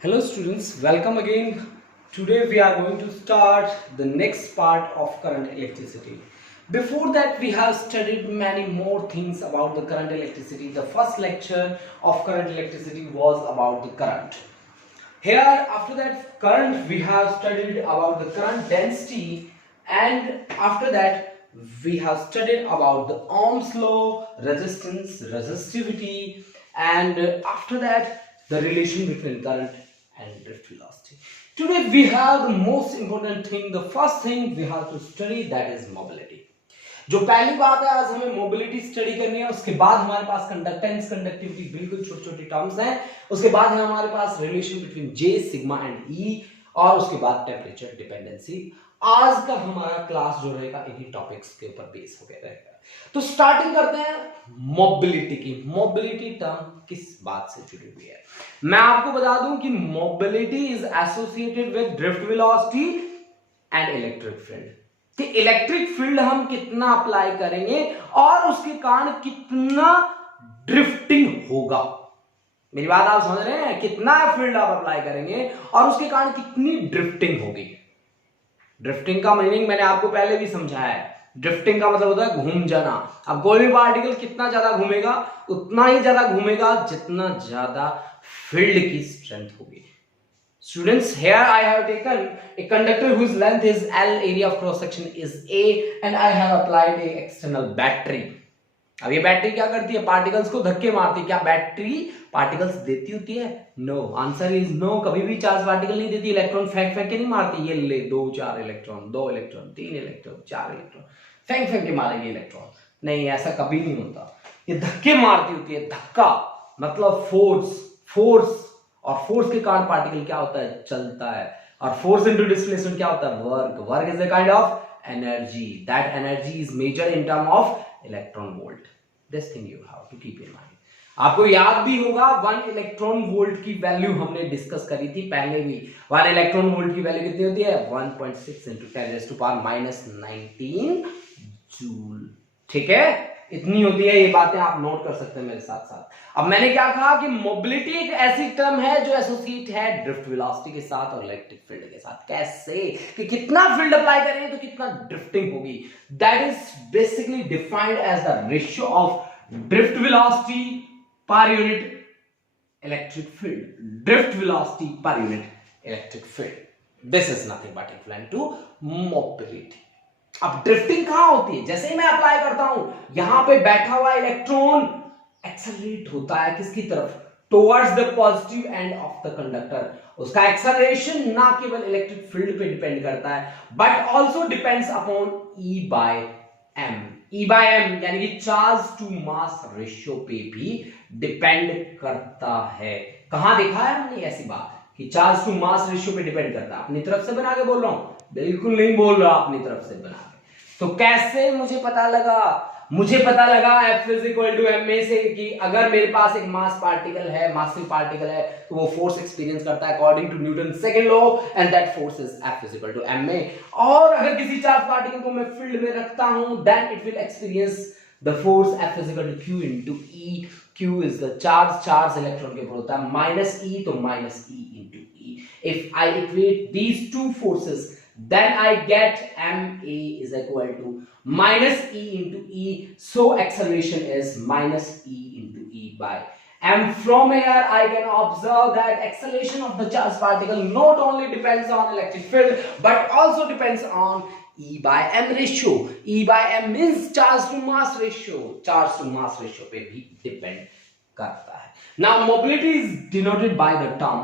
Hello students, welcome again. Today we are going to start the next part of current electricity. Before that we have studied many more things about the current electricity. The first lecture of current electricity was about the current. Here after that current we have studied about the current density, and after that we have studied about the Ohm's law, resistance, resistivity, and after that the relation between current and drift velocity. Today we have the most important thing, the first thing we have to study, that is mobility. जो पहली बात है, आज हमें mobility study करनी है, उसके बाद हमारे पास कंडक्टेंस कंडक्टिविटी बिल्कुल छोटी छोटी टर्म्स हैं, उसके बाद है हमारे पास relation between J sigma and E, और उसके बाद टेम्परेचर डिपेंडेंसी। आज का हमारा क्लास जो रहेगा इन्हीं टॉपिक्स के ऊपर बेस होकर रहेगा। तो स्टार्टिंग करते हैं मोबिलिटी की। मोबिलिटी टर्म किस बात से जुड़ी हुई है, मैं आपको बता दूं कि mobility is associated with drift velocity and electric field, कि इलेक्ट्रिक फील्ड हम कितना अप्लाई करेंगे और उसके कारण कितना ड्रिफ्टिंग होगा। मेरी बात आप समझ रहे हैं, कितना फील्ड आप अप्लाई करेंगे और उसके कारण कितनी ड्रिफ्टिंग होगी। ड्रिफ्टिंग का मीनिंग मैंने आपको पहले भी समझाया है। ड्रिफ्टिंग का मतलब होता है घूम जाना। अब कोई भी पार्टिकल कितना ज्यादा घूमेगा, उतना ही ज्यादा घूमेगा जितना ज्यादा फील्ड की स्ट्रेंथ होगी। Students, here I have taken a conductor whose length is L, area of cross section is A, and I have applied a external battery. अब ये बैटरी क्या करती है, पार्टिकल्स को धक्के मारती है। क्या बैटरी पार्टिकल्स देती होती है? No, answer is no. कभी भी चार्ज पार्टिकल नहीं देती, इलेक्ट्रॉन फेंक फेंक के नहीं मारती। ये ले 2-4 इलेक्ट्रॉन, 2 इलेक्ट्रॉन, 3 इलेक्ट्रॉन, 4 इलेक्ट्रॉन, फेंक फेंक के मारेगी इलेक्ट्रॉन। नहीं, ऐसा कभी नहीं होता। ये धक्के मारती होती है। धक्का मतलब फोर्स, और फोर्स के कारण पार्टिकल क्या होता है, चलता है। और फोर्स इनटू डिस्प्लेसमेंट क्या होता है, work is a kind of energy. That energy is measured in term of electron volt. This thing you have to keep in mind. आपको याद भी होगा 1 इलेक्ट्रॉन वोल्ट की वैल्यू हमने डिस्कस करी थी पहले भी। 1 इलेक्ट्रॉन वोल्ट की वैल्यू कितनी होती है, 1.6 × 10⁻⁻19 जूल। ठीक है, इतनी होती है। ये बातें आप नोट कर सकते हैं मेरे साथ साथ। अब मैंने क्या कहा कि मोबिलिटी एक ऐसी टर्म है जो एसोसिएट है ड्रिफ्ट वेलोसिटी के साथ और इलेक्ट्रिक फील्ड के साथ। कैसे, कि कितना फील्ड अप्लाई करेंगे तो कितना ड्रिफ्टिंग होगी। That is basically defined as the ratio of drift velocity per unit electric field. Drift velocity per unit electric field, this is nothing but equivalent to mobility. अब ड्रिफ्टिंग कहां होती है, जैसे ही मैं अप्लाई करता हूं, यहां पे बैठा हुआ इलेक्ट्रॉन एक्सेलरेट होता है किसकी तरफ, towards the positive end of the conductor. उसका एक्सेलरेशन ना केवल इलेक्ट्रिक फील्ड पे डिपेंड करता है but also depends upon E/m। E/m यानी कि चार्ज टू मास रेशियो पे भी डिपेंड करता है। कहां देखा है हमने ऐसी बात कि चार्ज टू मास रेशियो पे डिपेंड करता है? अपनी तरफ से बना के बोल रहा हूं, बिल्कुल नहीं बोल रहा, अपनी तरफ से बना के। तो कैसे मुझे पता लगा? मुझे पता लगा F = ma से कि अगर मेरे पास एक मास पार्टिकल है, मासिव पार्टिकल है, तो वो फोर्स एक्सपीरियंस करता है according to Newton second law, and that force is F = ma। और अगर किसी चार्ज पार्टिकल को मैं फील्ड में रखता हूं, then it will experience the force F = q × E। Q is the charge electron के ऊपर होता है, -E तो -E × E। If I equate these two forces, then I get ma is equal to -e × E, so acceleration is -e × E/m. From here I can observe that acceleration of the charged particle not only depends on electric field but also depends on E/m ratio. E/m means charge to mass ratio, charge to mass ratio पे भी depend करता है। Now mobility is denoted by the term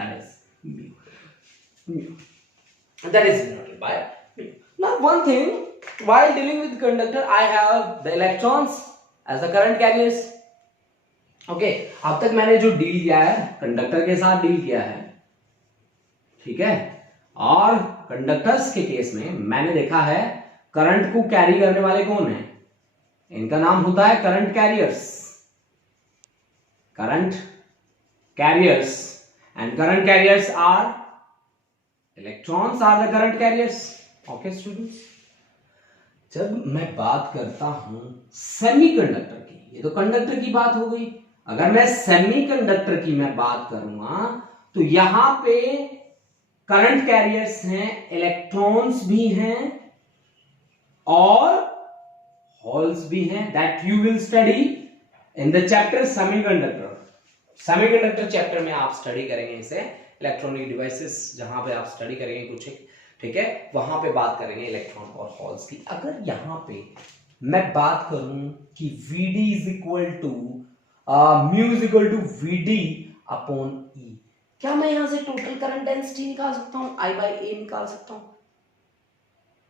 that is mu. That is denoted by mu. Now one thing, while dealing with conductor, I have the electrons as the current carriers. Okay, अब तक मैंने जो deal किया है conductor के साथ deal किया है, ठीक है। और कंडक्टर्स के केस में मैंने देखा है करंट को कैरी करने वाले कौन है, इनका नाम होता है current carriers. Current carriers, and current carriers are electrons are the current carriers. Okay students, जब मैं बात करता हूं सेमीकंडक्टर की, ये तो कंडक्टर की बात हो गई। अगर मैं सेमीकंडक्टर की मैं बात करूंगा तो यहां पे करंट कैरियर्स हैं, इलेक्ट्रॉन्स भी हैं और होल्स भी हैं, that you will study in the chapter semiconductor. Semiconductor chapter में आप स्टडी करेंगे इसे, इलेक्ट्रॉनिक डिवाइसेस जहां पे आप स्टडी करेंगे कुछ, ठीक है, वहां पे बात करेंगे इलेक्ट्रॉन और होल्स की। अगर यहां पे मैं बात करूं कि Vd is equal to mu is equal to Vd upon E, क्या मैं यहां से टोटल करंट डेंसिटी निकाल सकता हूं, I बाई A निकाल सकता हूं?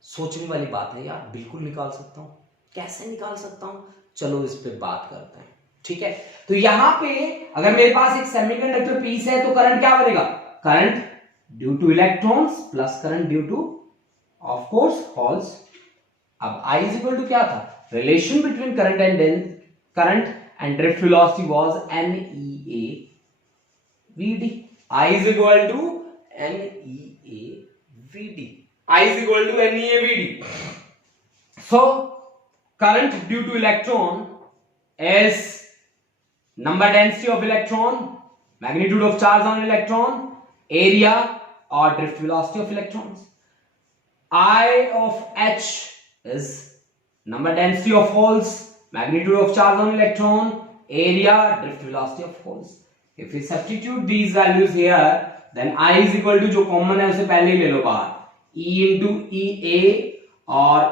सोचने वाली बात है यार, बिल्कुल निकाल सकता हूं। कैसे निकाल सकता हूं, चलो इस पे बात करते हैं, ठीक है। तो यहां पे अगर मेरे पास एक सेमीकंडक्टर पीस है तो करंट क्या बनेगा, current due two electrons plus current due two of course holes. अब I इज इक्वल टू क्या था, relation between current and drift velocity was NEA VD। I is equal to NEA VD। I is equal to NEA VD। So current due to electron is number density of electron, magnitude of charge on electron, area or drift velocity of electrons. I of H is number density of holes, magnitude of charge on electron, area, drift velocity of holes. If we substitute these values here, then I is equal to, जो common है उसे पहले ही ले लो बाहर, E into EA और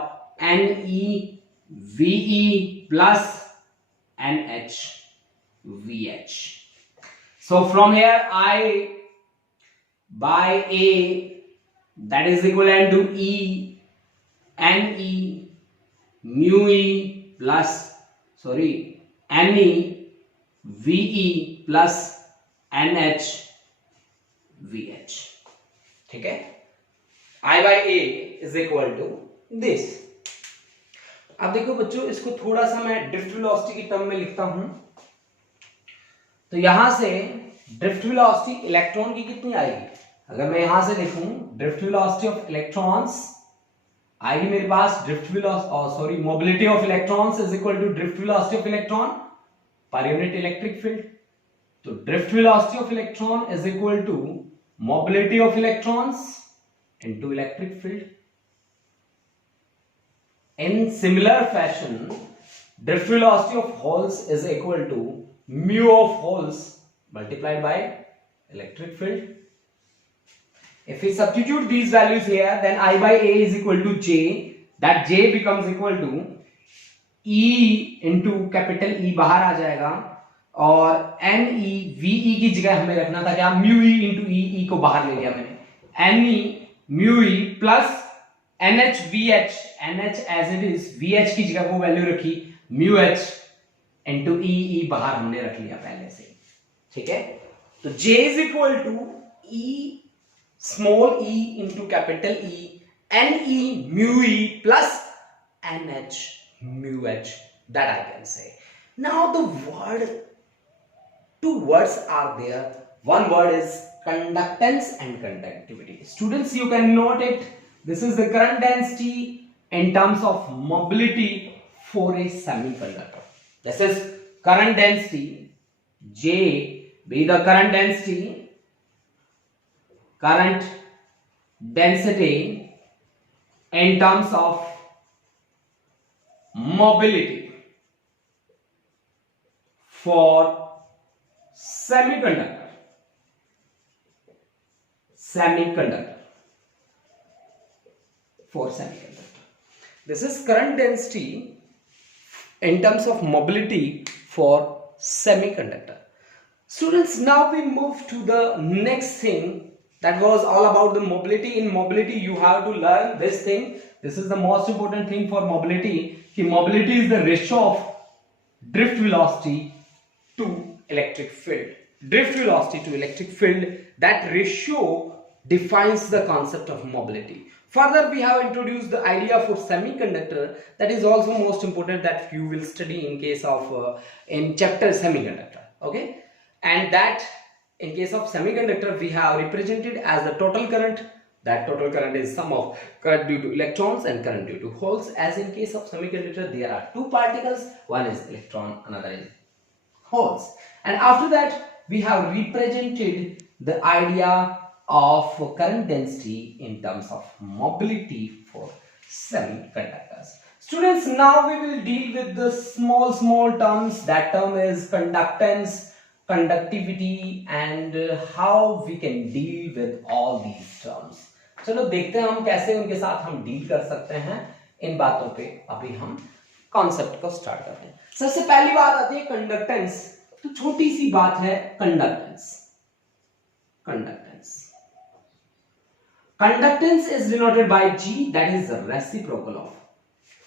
NE VE plus NH VH. So from here I by A, that is equivalent to E NE mu E plus NE VE plus NH VH, ठीक है। I by A is equal to this। अब देखो बच्चों, इसको थोड़ा सा मैं drift velocity की टर्म में लिखता हूं। तो यहां से ड्रिफ्ट वेलोसिटी इलेक्ट्रॉन की कितनी आएगी, अगर मैं यहां से देखूं ड्रिफ्ट वेलोसिटी ऑफ इलेक्ट्रॉन्स आएगी मेरे पास, mobility of electrons is equal to drift velocity of electron per unit electric field. तो drift velocity of electron is equal to mobility of electrons into electric field. In similar fashion, drift velocity of holes is equal to mu of holes multiplied by electric field. If we substitute these values here, then I by A is equal to J. That J becomes equal to E into capital E बाहर आ जाएगा और NE VE की जगह हमें रखना था क्या, mu E into E को बाहर ले लिया मैंने, NE mu E plus NH VH, NH as it is, VH की जगह वो वैल्यू रखी mu H into E बाहर हमने रख लिया पहले से, ठीक है। तो J is equal to E small e into capital E NE mu E plus NH mu H, that I can say. Now two words are there. One word is conductance and conductivity. Students, you can note it. This is the current density in terms of mobility for a semiconductor. This is current density, J be the current density in terms of mobility for semiconductor. This is current density in terms of mobility for semiconductor. Students, now we move to the next thing, that was all about the mobility. In mobility you have to learn this thing. This is the most important thing for mobility. Mobility is the ratio of drift velocity to electric field. Drift velocity to electric field, that ratio defines the concept of mobility. Further, we have introduced the idea for semiconductor, that is also most important, that you will study in case of in chapter semiconductor, okay. And that in case of semiconductor we have represented as the total current. That total current is sum of current due to electrons and current due to holes. As in case of semiconductor there are two particles, one is electron, another is holes. And after that we have represented the idea of current density in terms of mobility for semiconductors. Students, now we will deal with the small terms. That term is conductance, conductivity, and how we can deal with all these terms. चलो देखते हैं हम कैसे उनके साथ हम deal कर सकते हैं इन बातों पे। अभी हम कॉन्सेप्ट को स्टार्ट करते हैं। सबसे पहली बात आती है कंडक्टेंस। तो छोटी सी बात है conductance. Conductance is denoted by G, that is the reciprocal of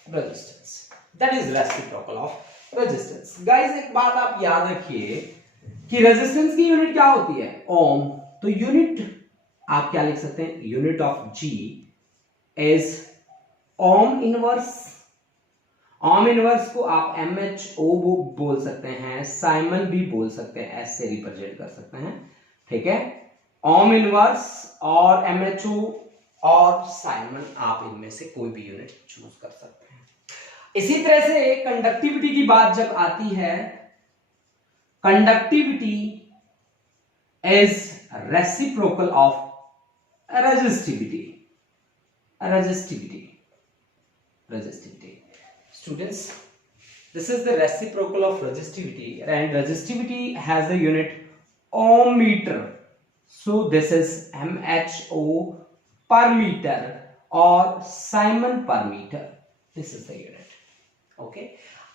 resistance. That is reciprocal of resistance. Guys, एक बात आप याद रखिए कि रेजिस्टेंस की यूनिट क्या होती है? ओम। तो यूनिट आप क्या लिख सकते हैं? Unit of G is ohm inverse. Ohm inverse को आप MHO बोल सकते हैं, साइमन भी बोल सकते हैं, S से रिप्रेजेंट कर सकते हैं, ठीक है। ओम इनवर्स और MHO और साइमन, आप इनमें से कोई भी यूनिट चूज कर सकते हैं। इसी तरह से कंडक्टिविटी की बात जब आती है, conductivity is reciprocal of resistivity. Students, this is the reciprocal of resistivity, and resistivity has a unit ohm meter. So this is MHO per meter or Simon per meter. This is the unit. Okay.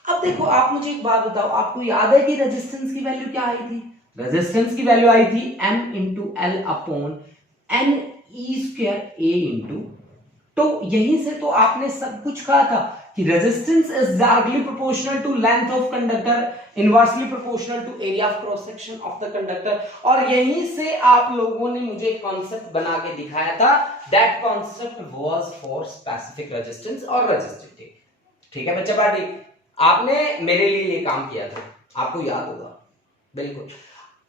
अब देखो, आप मुझे एक बात बताओ, आपको याद है कि रेजिस्टेंस की वैल्यू क्या आई थी? रेजिस्टेंस की वैल्यू आई थी M into L upon N E square A into। तो यहीं से तो आपने सब कुछ कहा था कि resistance is directly proportional to length of conductor, inversely proportional to area of cross section of the conductor. और यहीं से आप लोगों ने मुझे एक कॉन्सेप्ट बना के दिखाया था, that concept was for specific resistance और रेजिस्टिविटी। ठीक है बच्चा पार्टी, आपने मेरे लिए ये काम किया था, आपको याद होगा बिल्कुल।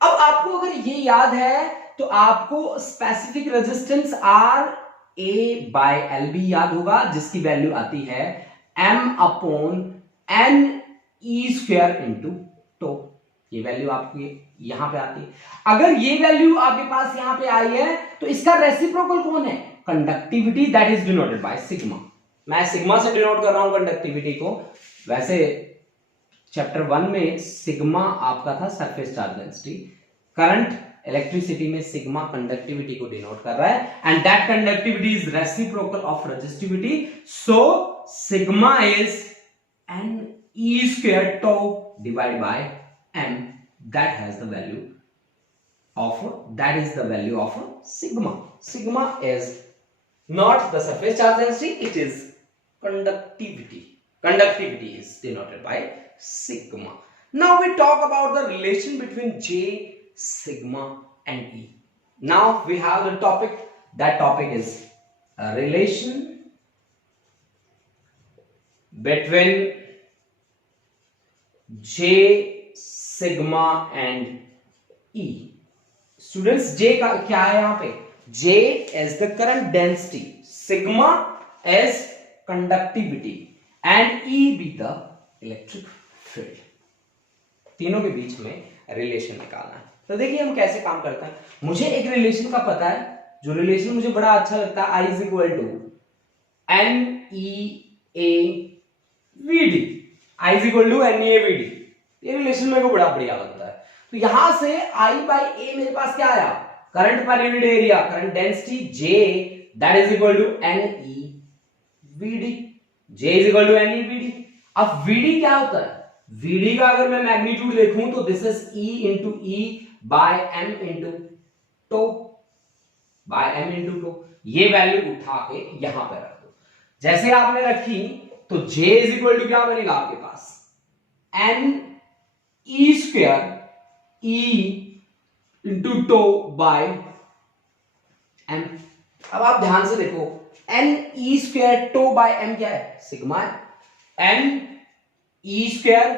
अब आपको अगर ये याद है तो आपको specific resistance R A by L भी याद होगा, जिसकी वैल्यू आती है M अपॉन N E square into tau. ये वैल्यू आपकी यहां पे आती है। अगर ये वैल्यू आपके पास यहां पे आई है तो इसका रेसिप्रोकल कौन है? Conductivity, that is denoted by sigma. मैं सिग्मा से डिनोट कर रहा हूं कंडक्टिविटी को। वैसे चैप्टर 1 में सिग्मा आपका था surface charge density, current electricity में सिग्मा कंडक्टिविटी को डिनोट कर रहा है, and that conductivity is reciprocal of resistivity. So sigma is N E square tau divided by M, that has the value of, that is the value of sigma. Sigma is not the surface charge density, it is conductivity. Conductivity is denoted by sigma. Now we talk about the relation between J, sigma and E. Now we have the topic, that topic is a relation between J, sigma and E. Students, J का क्या है यहाँ पे? J is the current density, sigma is conductivity and E be the electric field. तीनों के बीच में relation निकालना है। तो देखिए हम कैसे काम करते हैं। मुझे एक रिलेशन का पता है, जो रिलेशन मुझे बड़ा अच्छा लगता है, I is equal to NEA VD। I is equal to NEA VD, ये रिलेशन मेरे को बड़ा बढ़िया लगता है। तो यहां से I by A मेरे पास क्या आया? Current per unit area, current density J, that is equal to NE VD। J is equal to NE VD। अब VD क्या होता है? VD का अगर मैं मैग्नीट्यूड देखूं तो this is E into E by M into tau, by M into tau. ये वैल्यू उठा के यहां पे रख दो। जैसे आपने रखी तो J is equal to क्या बनेगा आपके पास? N E square E into tau by M। अब आप ध्यान से देखो, N E square tau by M क्या है? सिग्मा है। N E square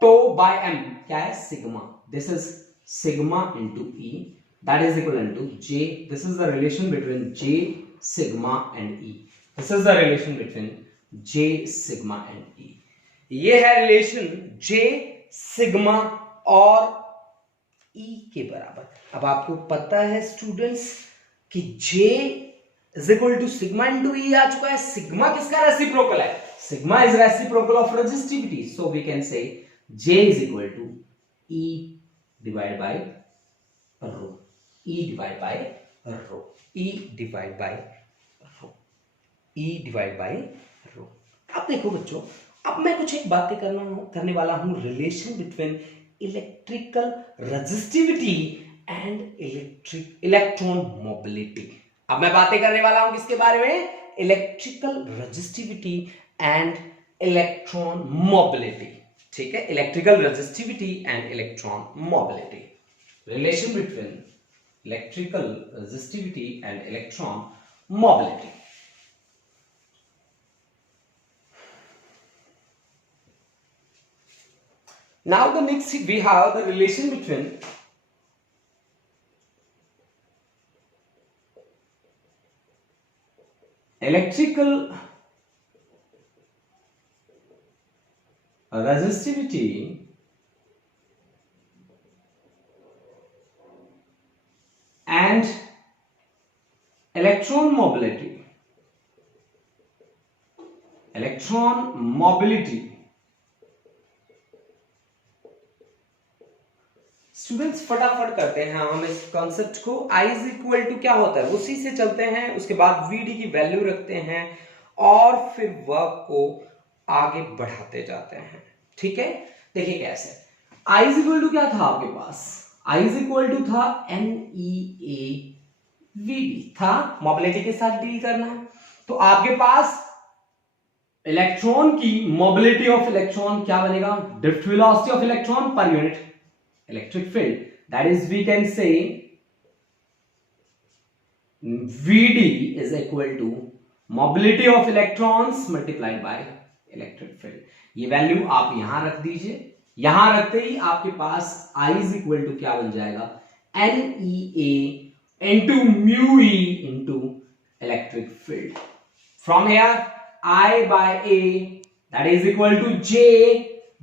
tau by M क्या है? Sigma. This is sigma into E, that is equal to J. This is the relation between J, sigma and E. This is the relation between J, sigma and E. ये है relation J, sigma और ई के बराबर। अब आपको पता है students कि J is equal to sigma into E आ चुका है। सिग्मा किसका रेसिप्रोकल है? Sigma is reciprocal of resistivity, so we can say J is equal to E divide by rho, E divide by rho, E divide by rho, E divide by rho. अब देखो बच्चों, अब मैं कुछ एक बातें करने वाला हूं relation between electrical resistivity and electron mobility. अब मैं बातें करने वाला हूं किसके बारे में? Electrical resistivity and electron mobility. ठीक है, electrical resistivity and electron mobility, relation between electrical resistivity and electron mobility. Now the next we have the relation between electrical resistivity and electron mobility. Electron mobility. Students फटाफट करते हैं हम इस concept को। I is equal to क्या होता है, उसी से चलते हैं, उसके बाद VD की वैल्यू रखते हैं और फिर वर्क को आगे बढ़ाते जाते हैं। ठीक है, देखिए कैसे। I इज इक्वल टू क्या था आपके पास? I इज इक्वल टू था NEA VD था, मोबिलिटी के साथ डील करना है। तो आपके पास इलेक्ट्रॉन की मोबिलिटी ऑफ इलेक्ट्रॉन क्या बनेगा? Drift velocity of electron per unit electric field, that is we can say VD is equal to mobility of electrons multiplied by electric field। ये वैल्यू आप यहां रख दीजिए। यहां रखते ही आपके पास I is equal to क्या बन जाएगा? NEA into mu E into electric field। From here I by A that is equal to J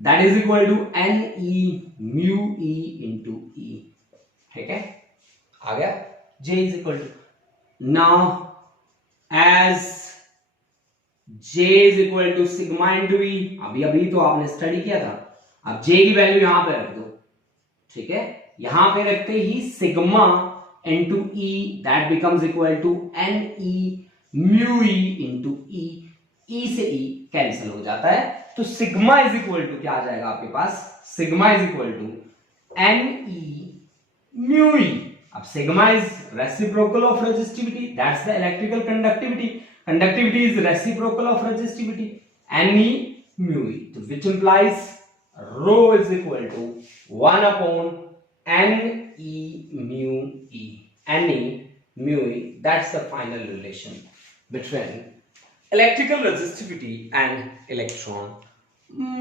that is equal to NE mu E into E। ठीक है, आ गया। J is equal to now as J is equal to sigma into E। अभी तो आपने study किया था। अब J की वैल्यू यहां पे रख दो। ठीक है, यहां पे रखते ही sigma into E that becomes equal to NE mu E into E। E से E कैंसिल हो जाता है, तो सिग्मा इज इक्वल टू क्या आ जाएगा आपके पास? Sigma is equal to NE mu E। अब sigma is reciprocal of resistivity, that's the electrical conductivity. Conductivity is reciprocal of resistivity, NE mu E, तो which implies rho is equal to 1 upon NE mu E। NE mu E, that's the final relation between electrical resistivity and electron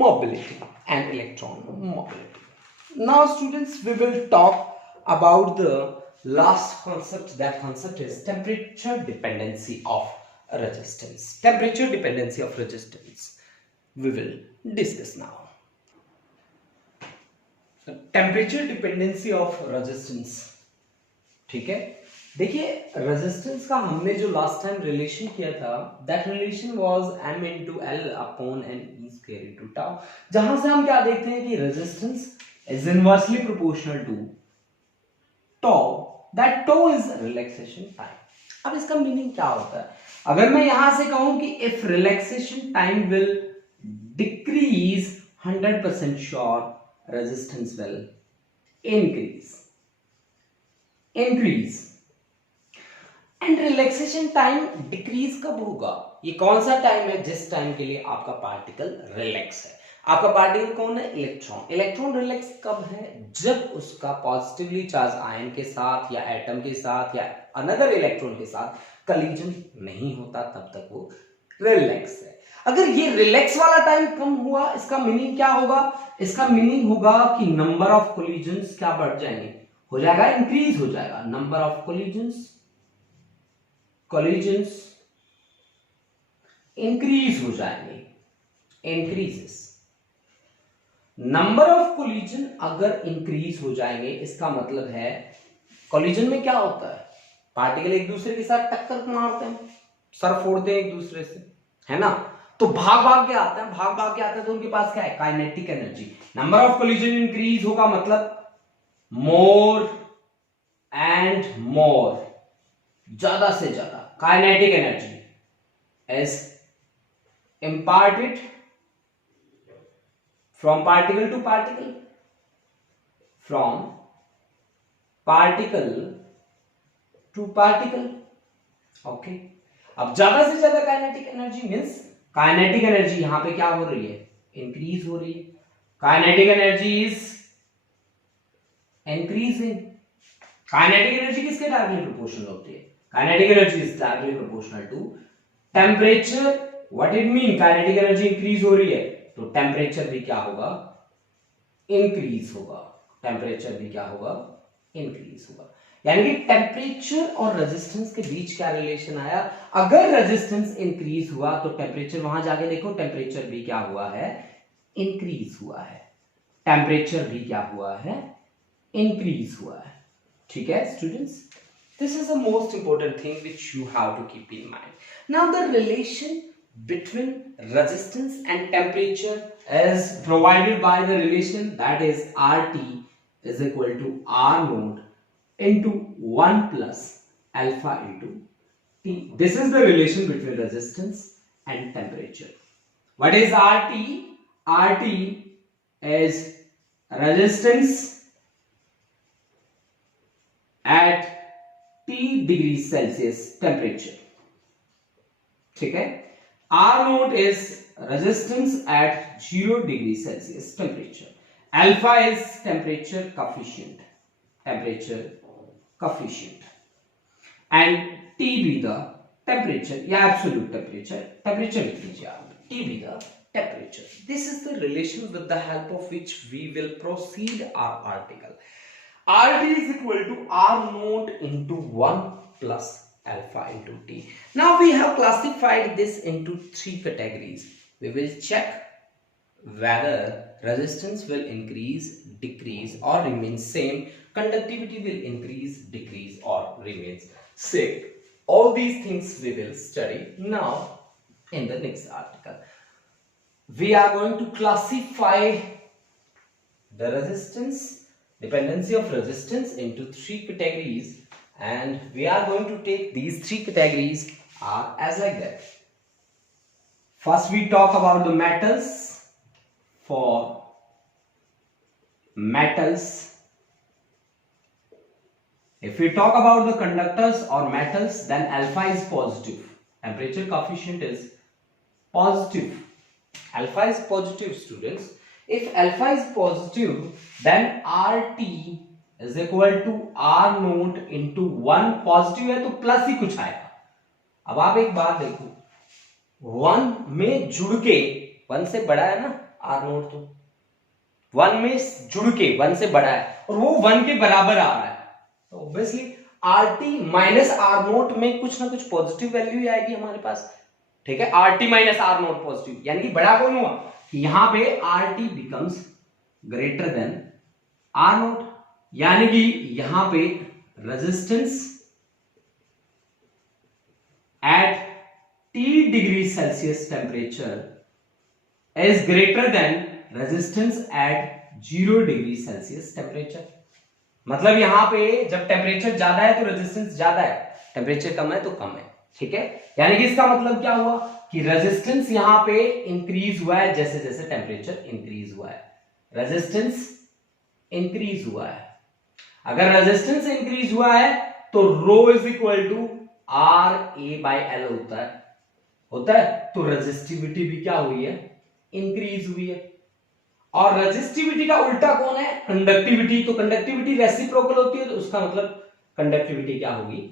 mobility Now students, we will talk about the last concept. That concept is temperature dependency of resistance. Temperature dependency of resistance we will discuss now. Temperature dependency of resistance, ठीक है। देखिए resistance का हमने जो last time relation किया था, that relation was m into L upon n e square into tau, जहां से हम क्या देखते हैं कि resistance is inversely proportional to tau, that tau is relaxation time. अब इसका मीनिंग क्या होता है? अगर मैं यहां से कहूं कि if relaxation time will decrease 100% sure resistance will increase and relaxation time decrease कब होगा? ये कौन सा टाइम है? जिस टाइम के लिए आपका पार्टिकल रिलैक्स है। आपका पार्टिकल कौन है? इलेक्ट्रॉन। इलेक्ट्रॉन रिलैक्स कब है? जब उसका पॉजिटिवली चार्ज आयन के साथ या एटम के साथ या अनदर इलेक्ट्रॉन के साथ कलीजन नहीं होता, तब तक वो रिलैक्स है। अगर ये रिलैक्स वाला टाइम कम हुआ, इसका मीनिंग क्या होगा? इसका मीनिंग होगा कि नंबर ऑफ कोलिजन्स क्या बढ़ जाएंगे? हो जाएगा, इंक्रीज हो जाएगा। नंबर ऑफ कोलिजन्स इंक्रीज हो जाएंगे, इंक्रीजेस। नंबर ऑफ कोलिजन अगर इंक्रीज हो जाएंगे, इसका मतलब है कोलिजन में क्या होता है, पार्टिकल एक दूसरे के साथ टक्कर मारते हैं, सर फोड़ते हैं एक दूसरे से, है ना। तो भाग भाग के आते हैं, भाग भाग के आते हैं, तो उनके पास क्या है, kinetic energy. Number of collision increase होगा मतलब मोर एंड मोर, ज्यादा से ज्यादा kinetic energy is imparted from particle to particle, from particle to particle, okay. अब ज्यादा से ज्यादा kinetic energy means kinetic energy यहां पे क्या हो रही है, इंक्रीज हो रही है। Kinetic energy is increasing. Kinetic energy किसके डायरेक्टली प्रोपोर्शनल होती है, kinetic energy is directly proportional to temperature. What it mean, kinetic energy increase हो रही है तो टेम्परेचर भी क्या होगा, इंक्रीज होगा। टेम्परेचर भी क्या होगा, इंक्रीज होगा। यानी कि टेम्परेचर और रेजिस्टेंस के बीच क्या रिलेशन आया, अगर रेजिस्टेंस इंक्रीज हुआ तो टेम्परेचर, वहां जाके देखो टेम्परेचर भी क्या हुआ है, इंक्रीज हुआ है। टेम्परेचर भी क्या हुआ है, इंक्रीज हुआ है। ठीक है students, this is the most important thing which you have to keep in mind. Now the relation between resistance and temperature is provided by the relation that is RT is equal to R naught into 1 plus alpha into T. This is the relation between resistance and temperature. What is RT? RT is resistance at T degree Celsius temperature, ठीक है। R nought is resistance at 0 degree Celsius temperature. Alpha is temperature coefficient, temperature coefficient, and T be the temperature या absolute temperature, temperature लिख लीजिए आप, T be the temperature. This is the relation with the help of which we will proceed our article. RT is equal to R naught into 1 plus alpha into T. Now we have classified this into 3 categories. We will check whether resistance will increase, decrease or remain same. Conductivity will increase, decrease or remains same. All these things we will study now in the next article. We are going to classify the resistance, dependency of resistance into 3 categories, and we are going to take these 3 categories are as like that. First we talk about the metals. For metals, if we talk about the conductors or metals, then alpha is positive, temperature coefficient is positive, alpha is positive students. If alpha is positive, then RT is equal to R naught into 1, positive है तो plus ही कुछ आएगा। अब आप एक बात देखो, 1 में जुड़ के, 1 से बड़ा है ना R naught, तो 1 में जुड़ के 1 से बड़ा है और वो 1 के बराबर आ रहा है, तो obviously RT minus R naught में कुछ ना कुछ पॉजिटिव वैल्यू ही आएगी हमारे पास, ठीक है। RT minus R naught positive, यानी कि बड़ा कौन हुआ, यहां पे RT becomes greater than R naught, यानी कि यहां पे resistance at T degree Celsius temperature is greater than resistance at 0 degree Celsius temperature. मतलब यहां पे जब टेम्परेचर ज्यादा है तो रेजिस्टेंस ज्यादा है, टेम्परेचर कम है तो कम है, ठीक है। यानी कि इसका मतलब क्या हुआ कि रेजिस्टेंस यहां पे इंक्रीज हुआ है जैसे जैसे टेम्परेचर इंक्रीज हुआ है, रेजिस्टेंस इंक्रीज हुआ है। अगर रेजिस्टेंस इंक्रीज हुआ है तो rho is equal to R A by L होता है, तो रेजिस्टिविटी भी क्या हुई है, इंक्रीज हुई है। और रेजिस्टिविटी का उल्टा कौन है, कंडक्टिविटी। तो कंडक्टिविटी रेसिप्रोकल होती है, तो उसका मतलब कंडक्टिविटी क्या होगी,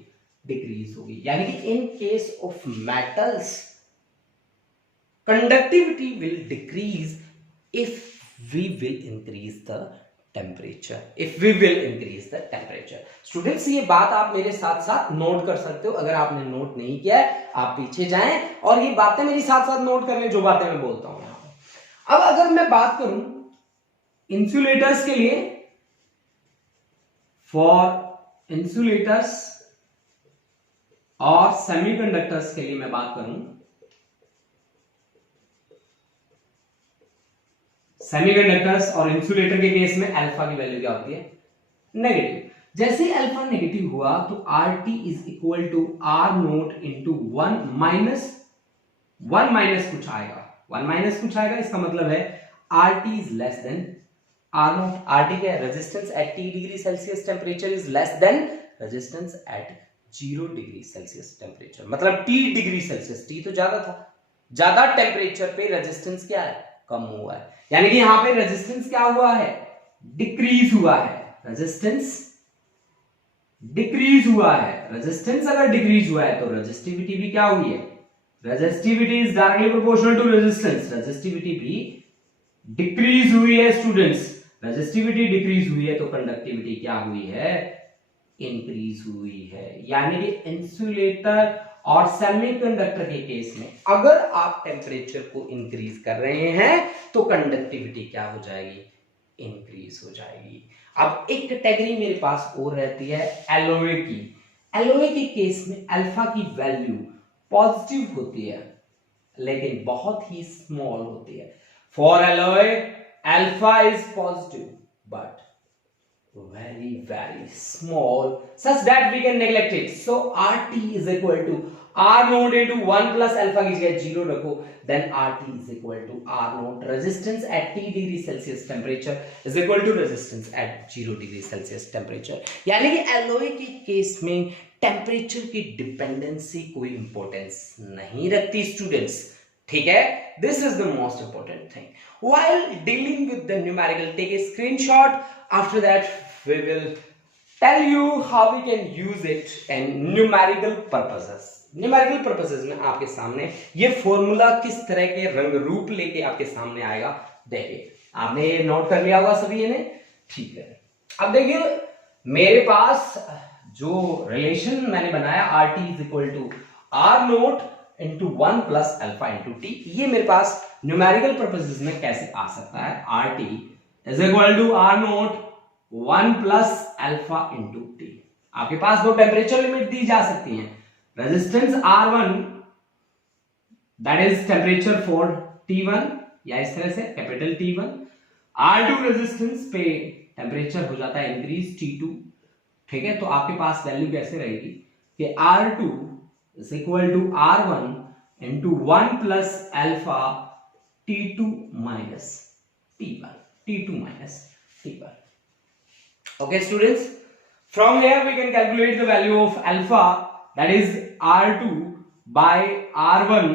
डिक्रीज होगी। यानी कि in case of metals conductivity will decrease if we will increase the temperature, if we will increase the temperature. Students, ये बात आप मेरे साथ साथ नोट कर सकते हो। अगर आपने नोट नहीं किया है आप पीछे जाएं और ये बातें मेरी साथ साथ नोट कर लें, जो बातें मैं बोलता हूं यहाँ। अब अगर मैं बात करूं इंसुलेटर्स के लिए, फॉर इंसुलेटर्स और सेमीकंडक्टर्स के लिए मैं बात करूं, सेमीकंडक्टर्स और इंसुलेटर के केस में अल्फा की वैल्यू क्या होती है? नेगेटिव। जैसे ही अल्फा नेगेटिव हुआ तो R T is equal to R nought into one minus कुछ आएगा, वन माइनस कुछ आएगा। इसका मतलब है R T is less than R nought. R T क्या है? Resistance at T degree Celsius temperature is less than resistance at 0 degree Celsius temperature. मतलब टी डिग्री सेल्सियस, टी तो ज्यादा था, ज्यादा टेम्परेचर पे रेजिस्टेंस क्या है? कम हुआ है। यानी कि यहां पे रेजिस्टेंस क्या हुआ है? डिक्रीज हुआ है। रेजिस्टेंस डिक्रीज हुआ है। रेजिस्टेंस अगर डिक्रीज हुआ है तो रेजिस्टिविटी भी क्या हुई है? Resistivity is directly proportional to resistance. Resistivity भी डिक्रीज हुई है स्टूडेंट्स। रेजिस्टिविटी डिक्रीज हुई है तो कंडक्टिविटी क्या हुई है? इंक्रीज हुई है। यानी कि इंसुलेटर और सेमीकंडक्टर के केस में अगर आप टेम्परेचर को इंक्रीज कर रहे हैं तो कंडक्टिविटी क्या हो जाएगी? इंक्रीज हो जाएगी। अब एक कैटेगरी मेरे पास और रहती है एलॉय की। एलॉय के केस में अल्फा की वैल्यू पॉजिटिव होती है लेकिन बहुत ही स्मॉल होती है। For alloy alpha is positive but very small such that we can neglect it. So RT is equal to R naught into 1 plus alpha की जगह 0 रखो, then RT is equal to R naught resistance at T degree Celsius temperature is equal to resistance at 0 degree Celsius temperature. यानी कि alloy के case में temperature की dependency कोई importance नहीं रखती स्टूडेंट्स, ठीक है? This is the most important thing. While dealing with the numerical, take a screenshot. After that, we will tell you how we can use it in numerical purposes. Numerical purposes में आपके सामने ये formula किस तरह के रंग रूप लेके आपके सामने आएगा, देखिए. आपने ये नोट कर लिया होगा सभी ने, ठीक है? अब देखिए मेरे पास जो रिलेशन मैंने बनाया R T is equal to R nought into 1 plus alpha into T, ये मेरे पास न्यूमेरिकल पर्पसेस में कैसे आ सकता है? R T is equal to R nought 1 plus alpha into T. आपके पास दो टेम्परेचर लिमिट दी जा सकती हैं. Resistance R1 that is temperature for T1 या इस तरह से कैपिटल T1. R2 रेजिस्टेंस पे टेम्परेचर हो जाता है इंक्रीज T2, ठीक है? तो आपके पास वैल्यू कैसे रहेगी कि R2 is equal to R1 into 1 plus alpha T2 minus T1. T2 minus T1. Okay, students. From here we can calculate the value of alpha, that is R2 by R1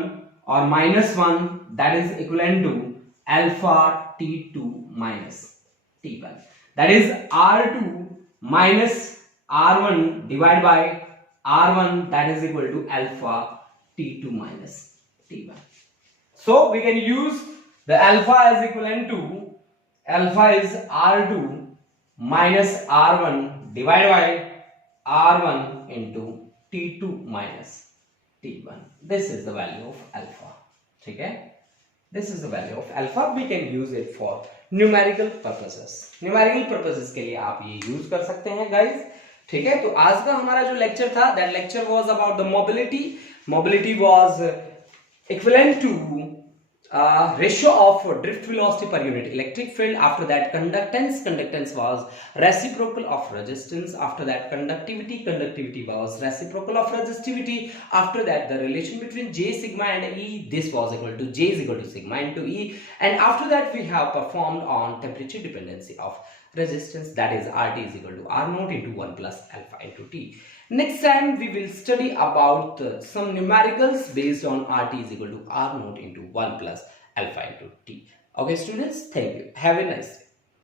or minus 1, that is equivalent to alpha T2 minus T1. That is R2 minus R1 divided by R1, that is equal to alpha T2 minus T1. So we can use the alpha as equivalent to alpha is R2 minus R1 divided by R1 into T2 minus T1. This is the value of alpha. ठीक है? This is the value of alpha. We can use it for numerical purposes. Numerical purposes के लिए आप ये use कर सकते हैं guys. ठीक है? तो आज का हमारा जो लेक्चर था, that lecture was about the mobility. Mobility was equivalent to ratio of drift velocity per unit electric field. After that, conductance was reciprocal of resistance. After that, conductivity was reciprocal of resistivity. After that, the relation between J sigma and E, this was equal to J is equal to sigma into E. And after that, we have performed on temperature dependency of resistance, that is RT is equal to R naught into 1 plus alpha into T. Next time we will study about some numericals based on RT is equal to R naught into 1 plus alpha into T. Okay students, thank you. Have a nice day.